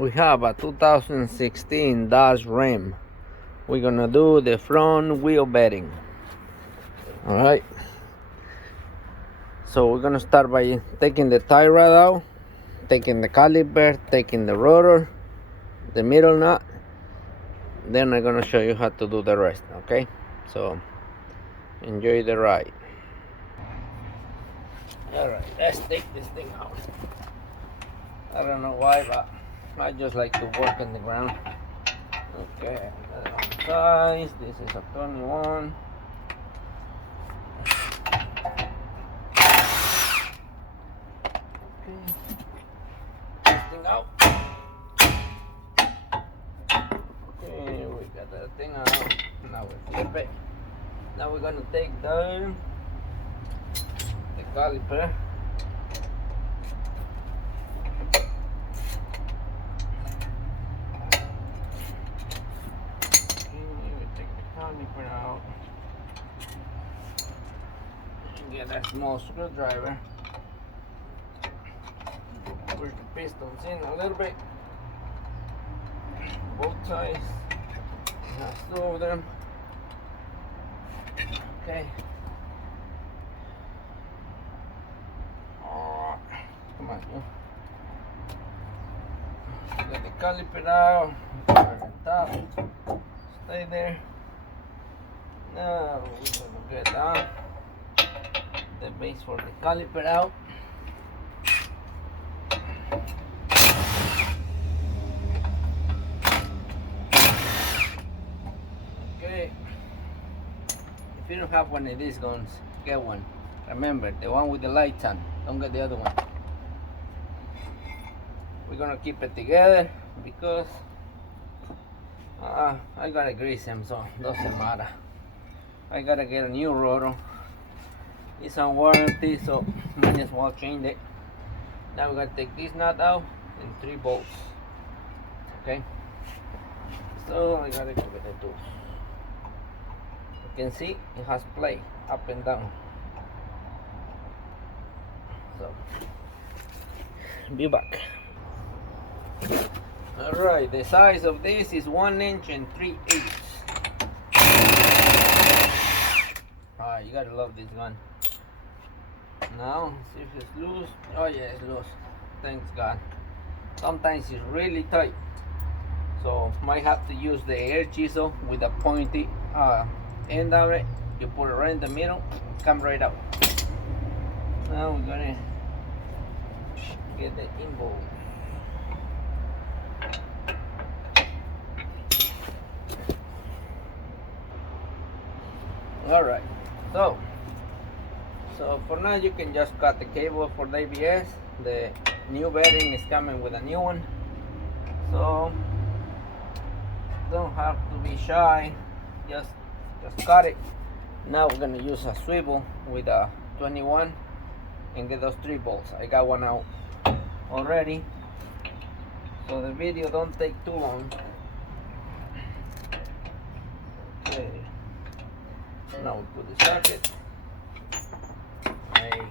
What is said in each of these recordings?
we have a 2016 Dodge Ram. We're gonna do the front wheel bedding. All right. So we're gonna start by taking the tie rod out, taking the caliper, taking the rotor, the middle nut. Then I'm gonna show you how to do the rest. Okay. So enjoy the ride. All right. Let's take this thing out. I don't know why, but I just like to work on the ground. Okay, size. This is a 21. Okay, this thing out. Okay, we got that thing out. Now we flip it. Now we're gonna take the caliper. Caliper out and get a small screwdriver. Push the pistons in a little bit, both sides. You have two of them. Okay. Come on, you. Get the caliper out. Turn the top. Stay there. Now we're gonna get the base for the caliper out. Okay. If you don't have one of these guns, get one. Remember, the one with the lights on. Don't get the other one. We're gonna keep it together because I gotta grease them, so it doesn't matter. I gotta get a new rotor. It's on warranty, so might as well change it. Now we're gonna take this nut out and 3 bolts. Okay. So I gotta give it a tool. You can see it has play up and down. So be back. Alright, the size of this is 1 inch and 3/8. Alright, you gotta love this gun. Now, see if it's loose. Oh yeah, it's loose. Thanks God. Sometimes it's really tight. So, might have to use the air chisel with a pointy end of it. You put it right in the middle, come right out. Now we're gonna get the inboard. Alright, so for now you can just cut the cable for the ABS. The new bedding is coming with a new one, so don't have to be shy, just cut it. Now we're gonna use a swivel with a 21 and get those 3 bolts. I got one out already, so the video don't take too long. Okay. Now we put the socket. Right.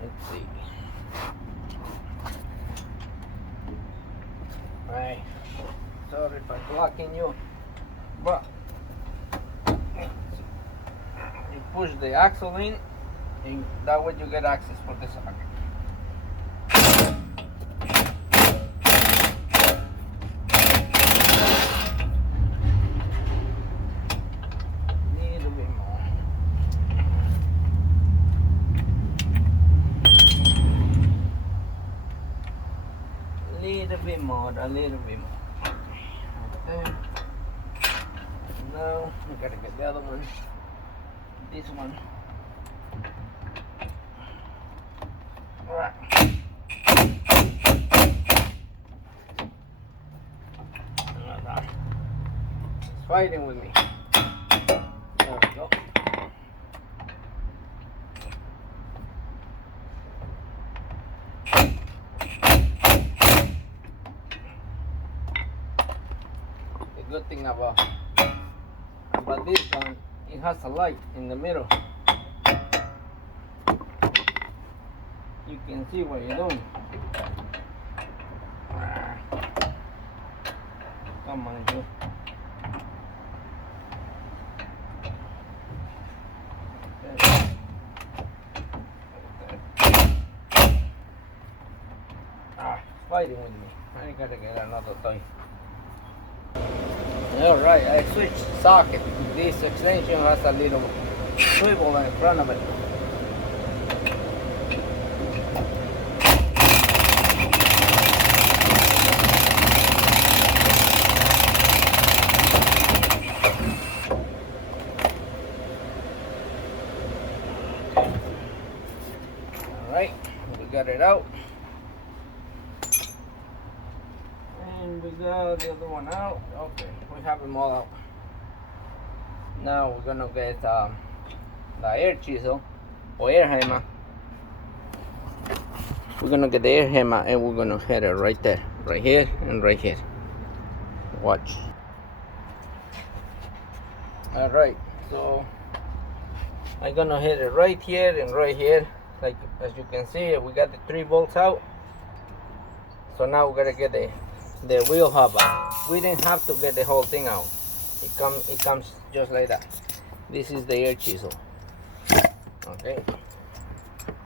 Let's see. Right. Sorry if I'm blocking you, but you push the axle in, and that way you get access for the socket. A little bit more. Okay. Now we gotta get the other one. This one. Alright. It's fighting with me. There we go. Good thing about this one, it has a light in the middle. you can see what you're doing. Come on, you. Fighting with me. I gotta get another toy. Alright, I switched socket. This extension has a little swivel in front of it. Alright, we got it out. And we got the other one out. Okay, we have them all out. Now we're gonna get the air chisel or air hammer. We're gonna get the air hammer and we're gonna hit it right there, right here and right here. Watch. Alright, so I'm gonna hit it right here and right here. Like as you can see, we got the 3 bolts out. So now we gotta get the wheel hub out. We didn't have to get the whole thing out. It comes just like that. This is the air chisel. Okay.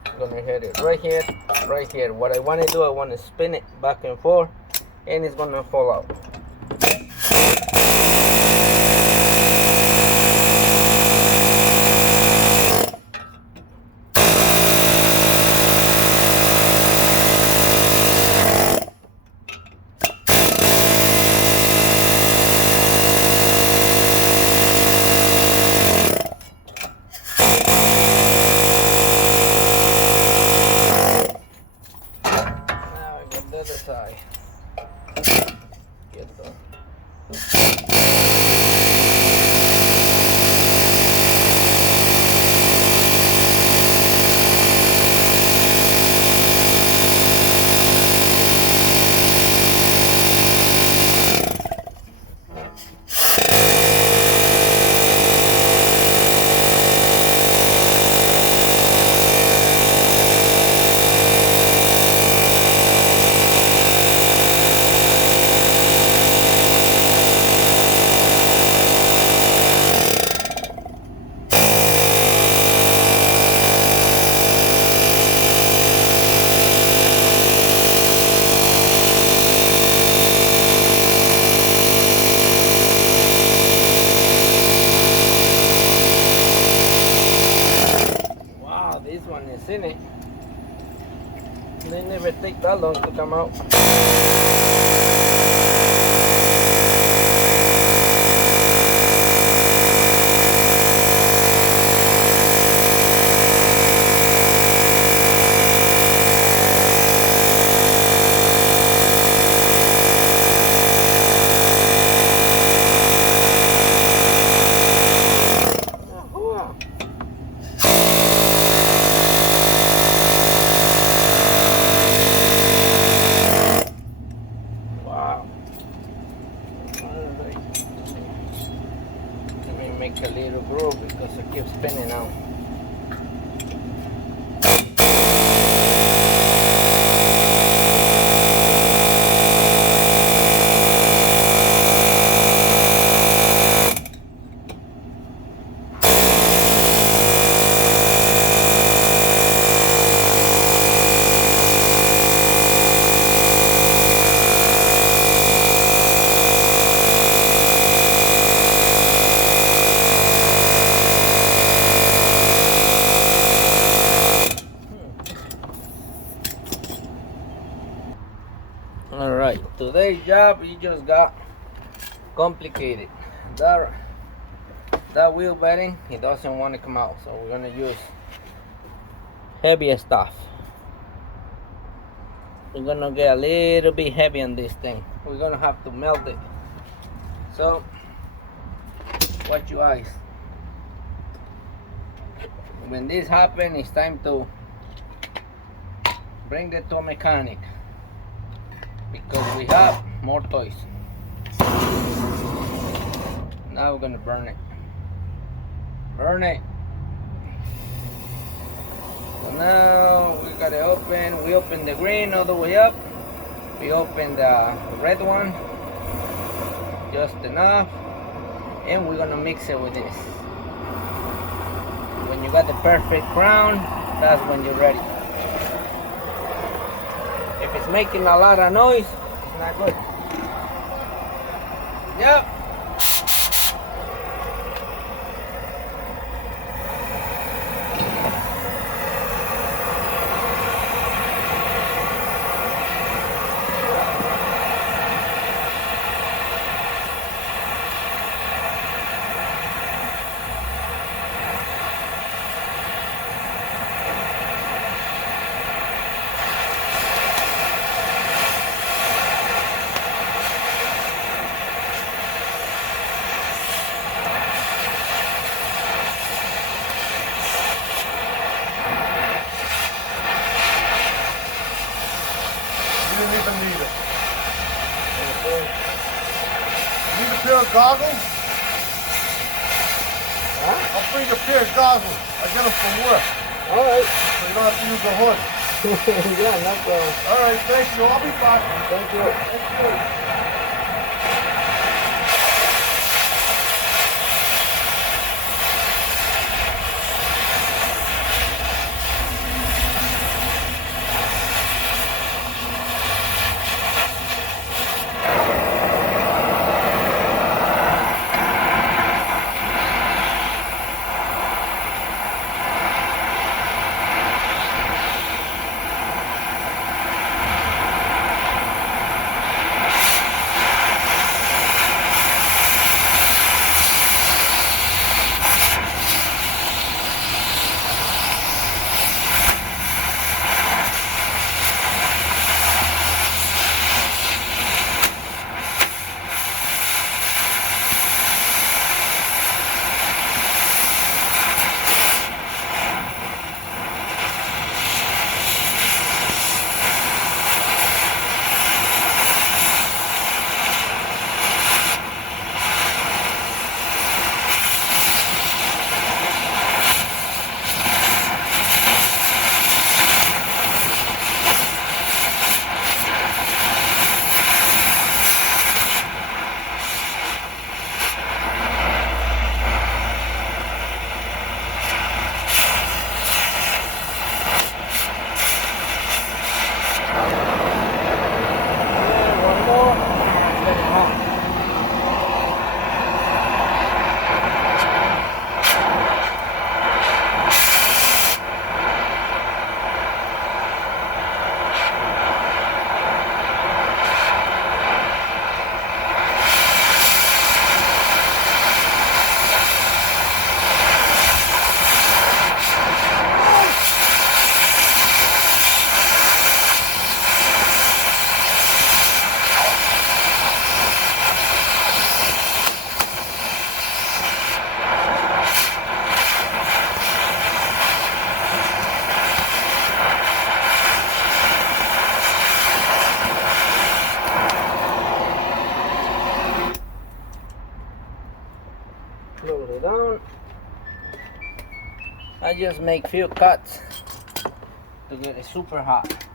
I'm gonna hit it right here, right here. What I want to do, I want to spin it back and forth, and it's gonna fall out. Side. Get the this one is in it. They never take that long to come out. Make a little groove because it keeps spinning out. Alright, today's job, it just got complicated. That wheel bearing, it doesn't want to come out, so we're gonna use heavier stuff. We're gonna get a little bit heavy on this thing. We're gonna have to melt it. So watch your eyes. When this happens, it's time to bring it to a mechanic, because we have more toys. Now we're gonna burn it. Burn it. So now we got got it open. We open the green all the way up. We open the red one just enough, and we're gonna mix it with this. When you got the perfect brown, that's when you're ready. If it's making a lot of noise, it's not good. Yep. Goggles? Huh? I'll bring a pair of goggles. I get them from work. Alright. So you don't have to use the hood. Yeah, no problem. Alright, thank you. I'll be back. Thank you. Thank you. Close it down. I just make few cuts to get it super hot.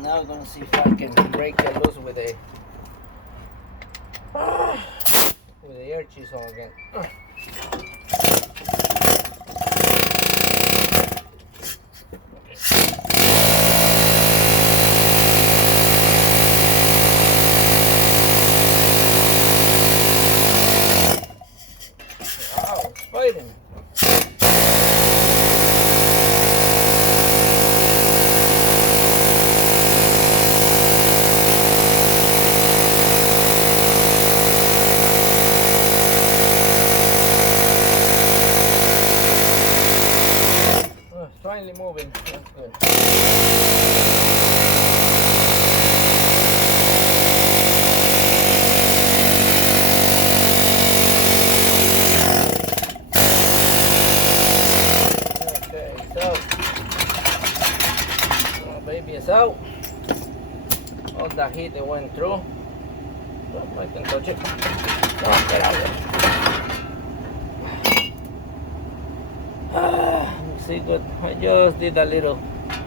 Now I'm gonna see if I can break it loose with the air chisel again. Wow, it's fighting. Finally moving. That's good. Okay, so baby is out. All the heat it went through. So I can touch it. Oh, get out of there. See, good. I just did a little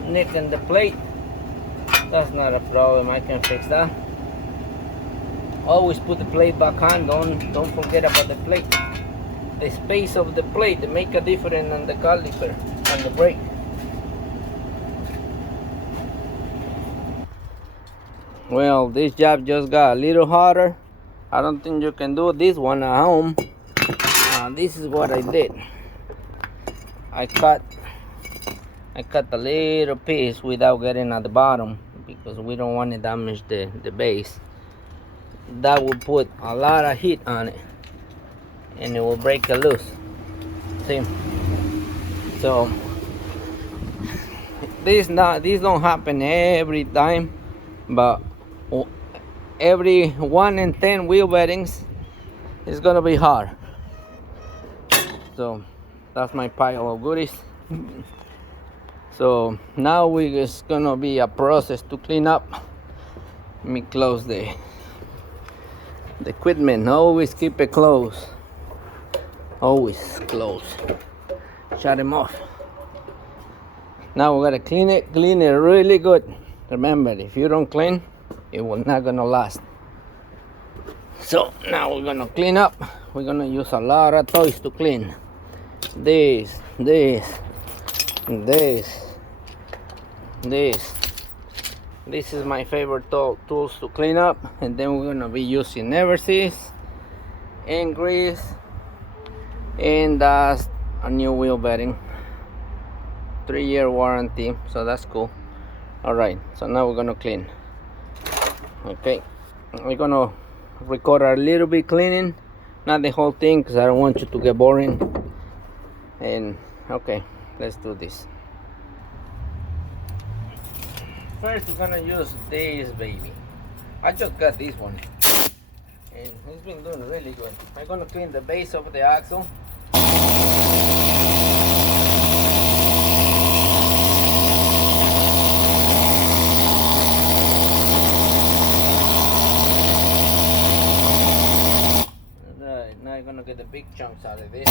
nick in the plate, that's not a problem. I can fix that. Always put the plate back on. Don't forget about the plate. The space of the plate make a difference on the caliper and the brake. Well, this job just got a little harder. I don't think you can do this one at home. This is what I did. I cut a little piece without getting at the bottom because we don't want to damage the base. That will put a lot of heat on it and it will break it loose. See? So this don't happen every time, but every 1 in 10 wheel bearings is gonna be hard. So that's my pile of goodies. So now it's gonna be a process to clean up. Let me close the equipment. Always keep it closed. Always close. Shut them off. Now we gotta clean it really good. Remember, if you don't clean, it will not gonna last. So now we're gonna clean up. We're gonna use a lot of toys to clean. This is my favorite tools to clean up. And then we're gonna be using Eversys and grease, and that's a new wheel bearing, 3-year warranty, so that's cool. All right, so now we're gonna clean. Okay, we're gonna record a little bit cleaning, not the whole thing because I don't want you to get boring. And okay, let's do this. First we're gonna use this baby. I just got this one and it's been doing really good. I'm gonna clean the base of the axle. Alright, now I'm gonna get the big chunks out of this.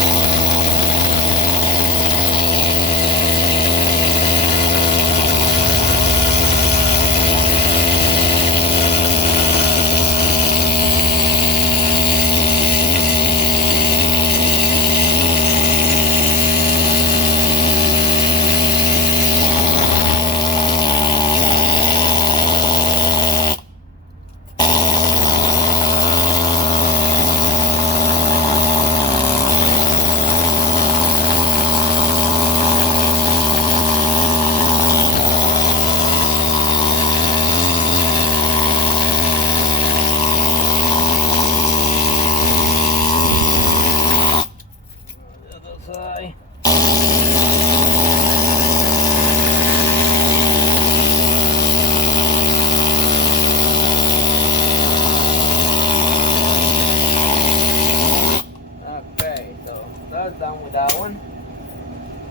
Done with that one.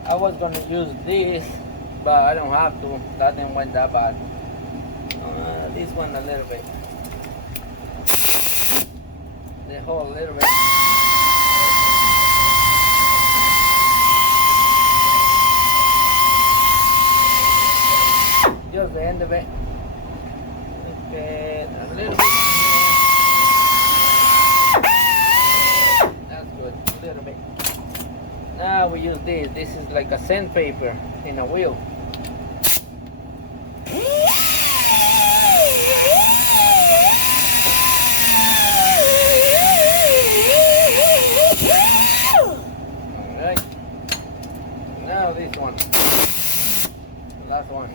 I was gonna use this, but I don't have to. That didn't went that bad. This one a little bit. The whole little bit. Just the end of it. Okay, a little bit. That's good. A little bit. Now we use this. This is like a sandpaper in a wheel. Alright. Now this one. The last one.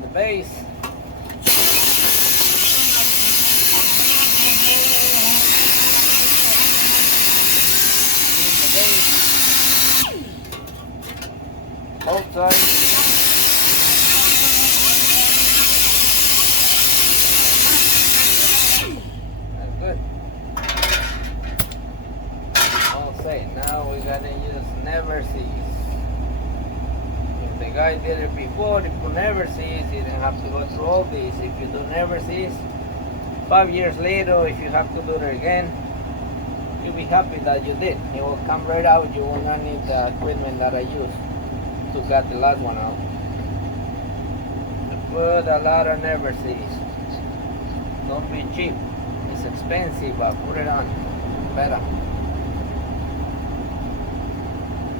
The base. Both sides. guy did it before, he put never sees, he didn't have to go through all this. If you do never sees, 5 years later, if you have to do it again, you'll be happy that you did. It will come right out. You will not need the equipment that I used to get the last one out. Put a lot of never sees. Don't be cheap. It's expensive, but put it on. Better.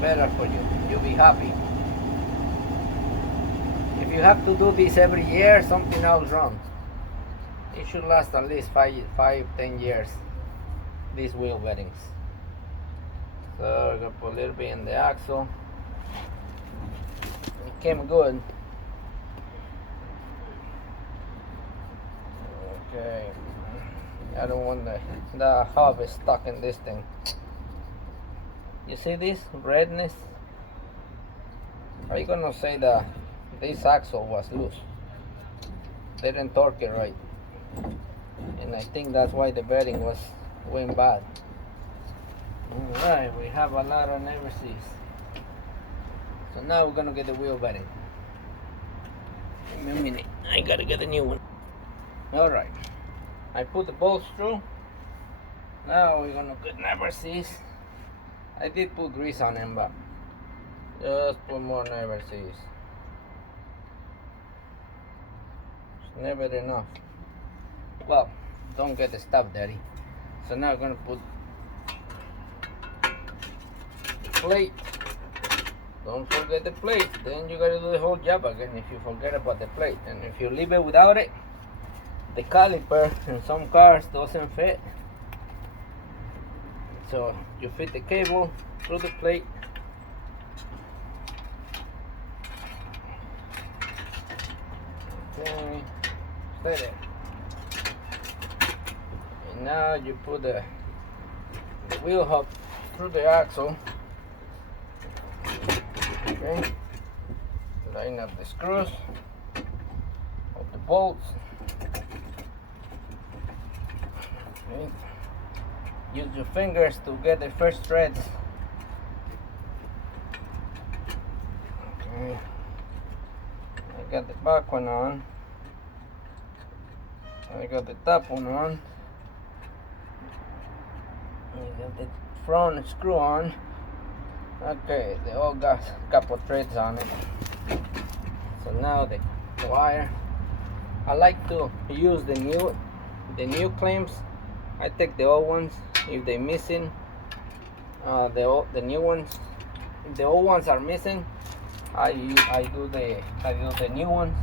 Better for you. You'll be happy. If you have to do this every year, something else wrong. It should last at least 5-10 years. These wheel bearings. So we're gonna put a little bit in the axle. It came good. Okay. I don't want the hub is stuck in this thing. You see this redness? Are you gonna say that this axle was loose? They didn't torque it right. And I think that's why the bearing went bad. Alright, we have a lot of never sees. So now we're gonna get the wheel bearing. Give me a minute, I gotta get a new one. Alright, I put the bolts through. Now we're gonna get never sees. I did put grease on them, but just put more never sees. It's never enough. Well, don't get the stuff dirty. So now we're gonna put the plate. Don't forget the plate. Then you gotta do the whole job again if you forget about the plate. And if you leave it without it, the caliper in some cars doesn't fit. So you fit the cable through the plate. Okay, stay there. And now you put the wheel hub through the axle. Okay, line up the screws of the bolts. Okay. Use your fingers to get the first threads. Okay. I got the back one on. I got the top one on. I got the front screw on. Okay, they all got a couple threads on it. So now the wire. I like to use the new clamps. I take the old ones if they're missing. The new ones. If the old ones are missing, I do the new ones.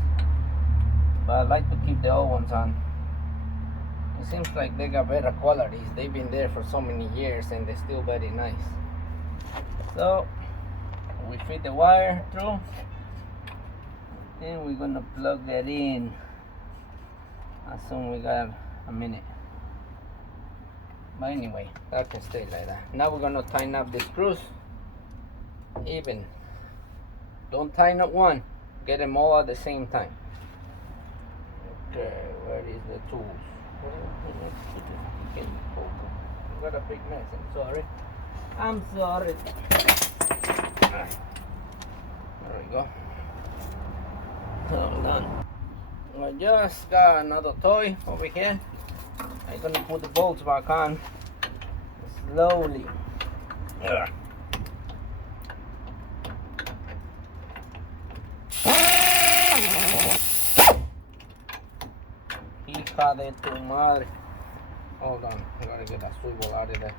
But I like to keep the old ones on. It seems like they got better qualities. They've been there for so many years and they're still very nice. So we fit the wire through. Then we're gonna plug that in. As soon we got a minute. But anyway, that can stay like that. Now we're gonna tighten up the screws even. Don't tighten up one. Get them all at the same time. Okay, where is the tools? I got a big mess. I'm sorry. There we go. Hold on. I just got another toy over here. I'm gonna put the bolts back on slowly. Hija de tu madre. Hold on, I gotta get that swivel out of there.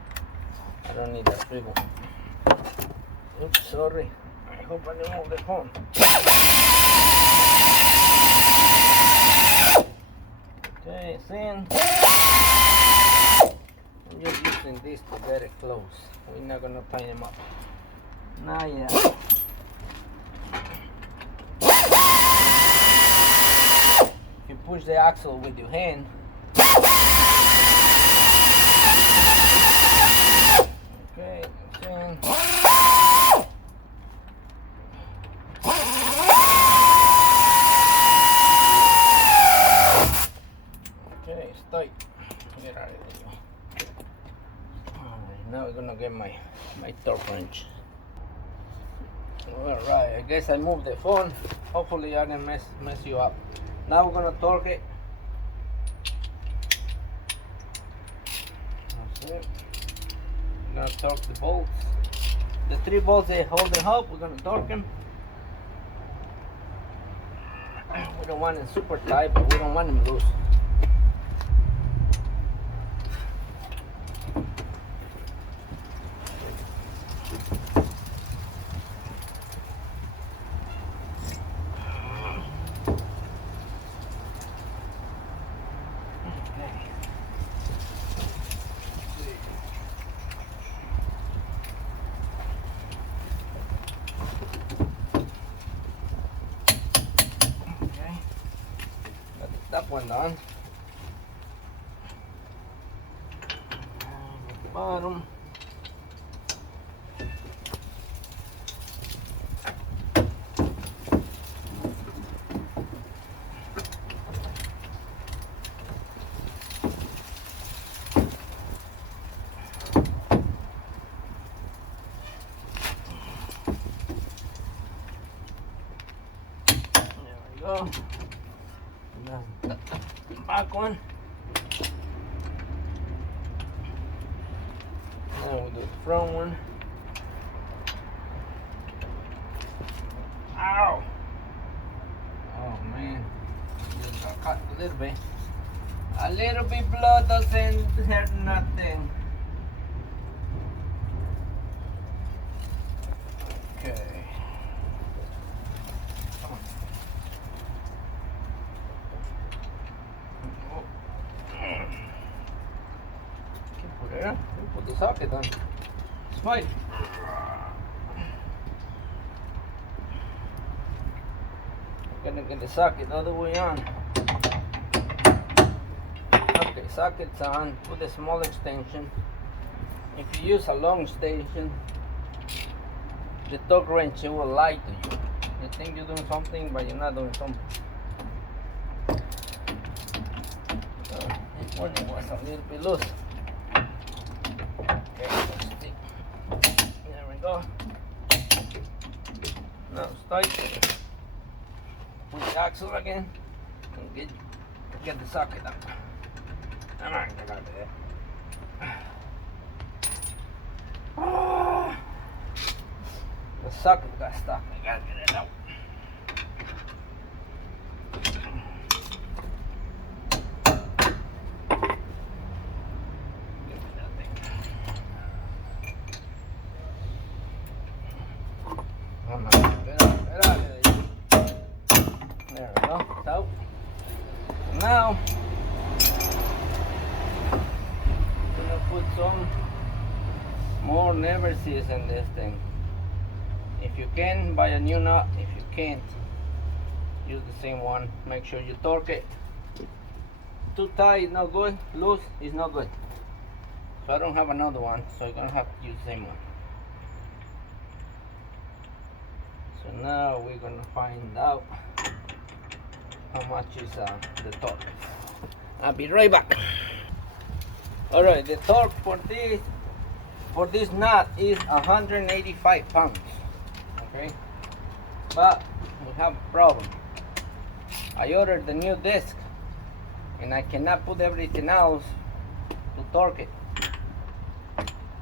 I don't need that swivel. Oops, sorry. I hope I didn't move the phone. Okay, it's in. I'm just using this to get it close. We're not gonna tighten them up. Not yet. You push the axle with your hand. Okay, it's in. Okay, it's tight. Get out of there. Alright, now we're gonna get my torque wrench. Alright, I guess I moved the phone. Hopefully I didn't mess you up. Now we're gonna torque it. That's it. We're gonna torque the bolts. The 3 bolts they hold it up, we're gonna torque them. We don't want it super tight, but we don't want them loose. That one done. At the bottom. There we go. Now the back one. Now we'll do the front one. Ow! Oh man, just got cut a little bit. A little bit blood doesn't hurt nothing. Okay. Yeah, put the socket on. Smile. Gonna get the socket all the way on. Okay, socket's on. Put a small extension. If you use a long extension, the torque wrench will lie to you. You think you're doing something, but you're not doing something. So this one was a little bit loose. There we go. Now it's tight. Put the axle again and get the socket up. Come on, get out of there. Ah, the socket got stuck. I gotta get it out. There we go. So now I'm gonna put some more never seals in this thing. If you can, buy a new nut. If you can't, use the same one. Make sure you torque it. Too tight is not good. Loose is not good. So I don't have another one, so you're gonna have to use the same one. So now we're gonna find out how much is the torque. I'll be right back. All right, the torque for this nut is 185 pounds. Okay, but we have a problem. I ordered the new disc, and I cannot put everything else to torque it,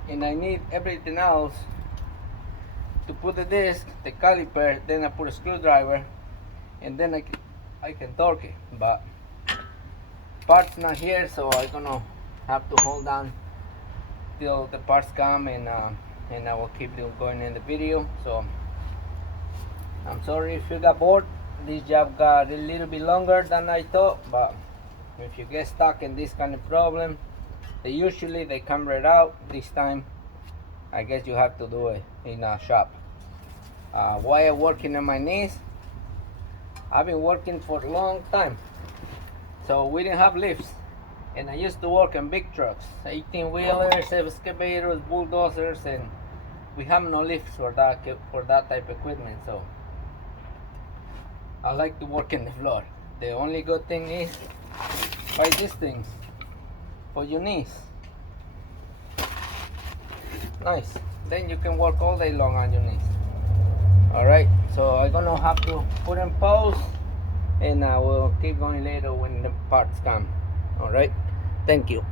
and I need everything else to put the disc, the caliper, then I put a screwdriver, and then I can torque it. But parts not here, so I'm gonna have to hold on till the parts come, and I will keep going in the video. So I'm sorry if you got bored. This job got a little bit longer than I thought, but if you get stuck in this kind of problem, they come right out. This time I guess you have to do it in a shop. Why I'm working on my knees? I've been working for a long time, so we didn't have lifts, and I used to work in big trucks, 18-wheelers, excavators, bulldozers, and we have no lifts for that type of equipment. So I like to work in the floor. The only good thing is buy these things for your knees. Nice. Then you can work all day long on your knees. All right, so I'm gonna have to put in pause, and I will keep going later when the parts come. All right, thank you.